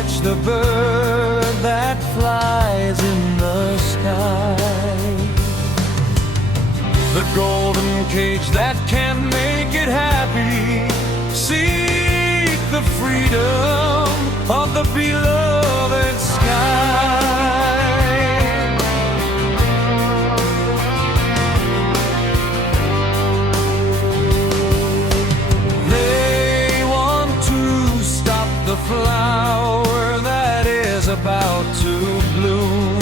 catch the bird that flies in the sky, the golden cage that can make it happy. Seek the freedom of the beloved sky. They want to stop the flower that is about to bloom.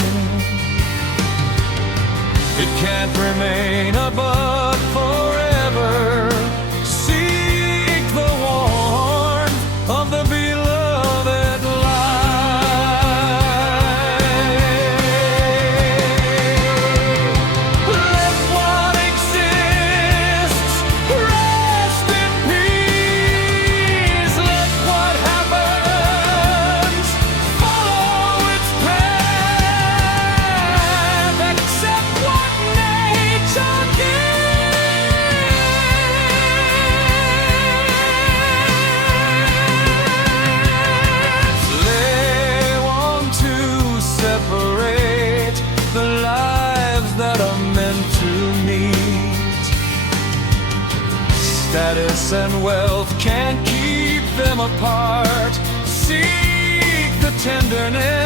It can't remain a bud forever. Seek the warmth of the beloved light. Let what exists rest in peace. Let what happens follow its path. Accept what nature gives. They want to separate the lives that are meant to meet. Status and wealth can't keep them apart. Seek the tenderness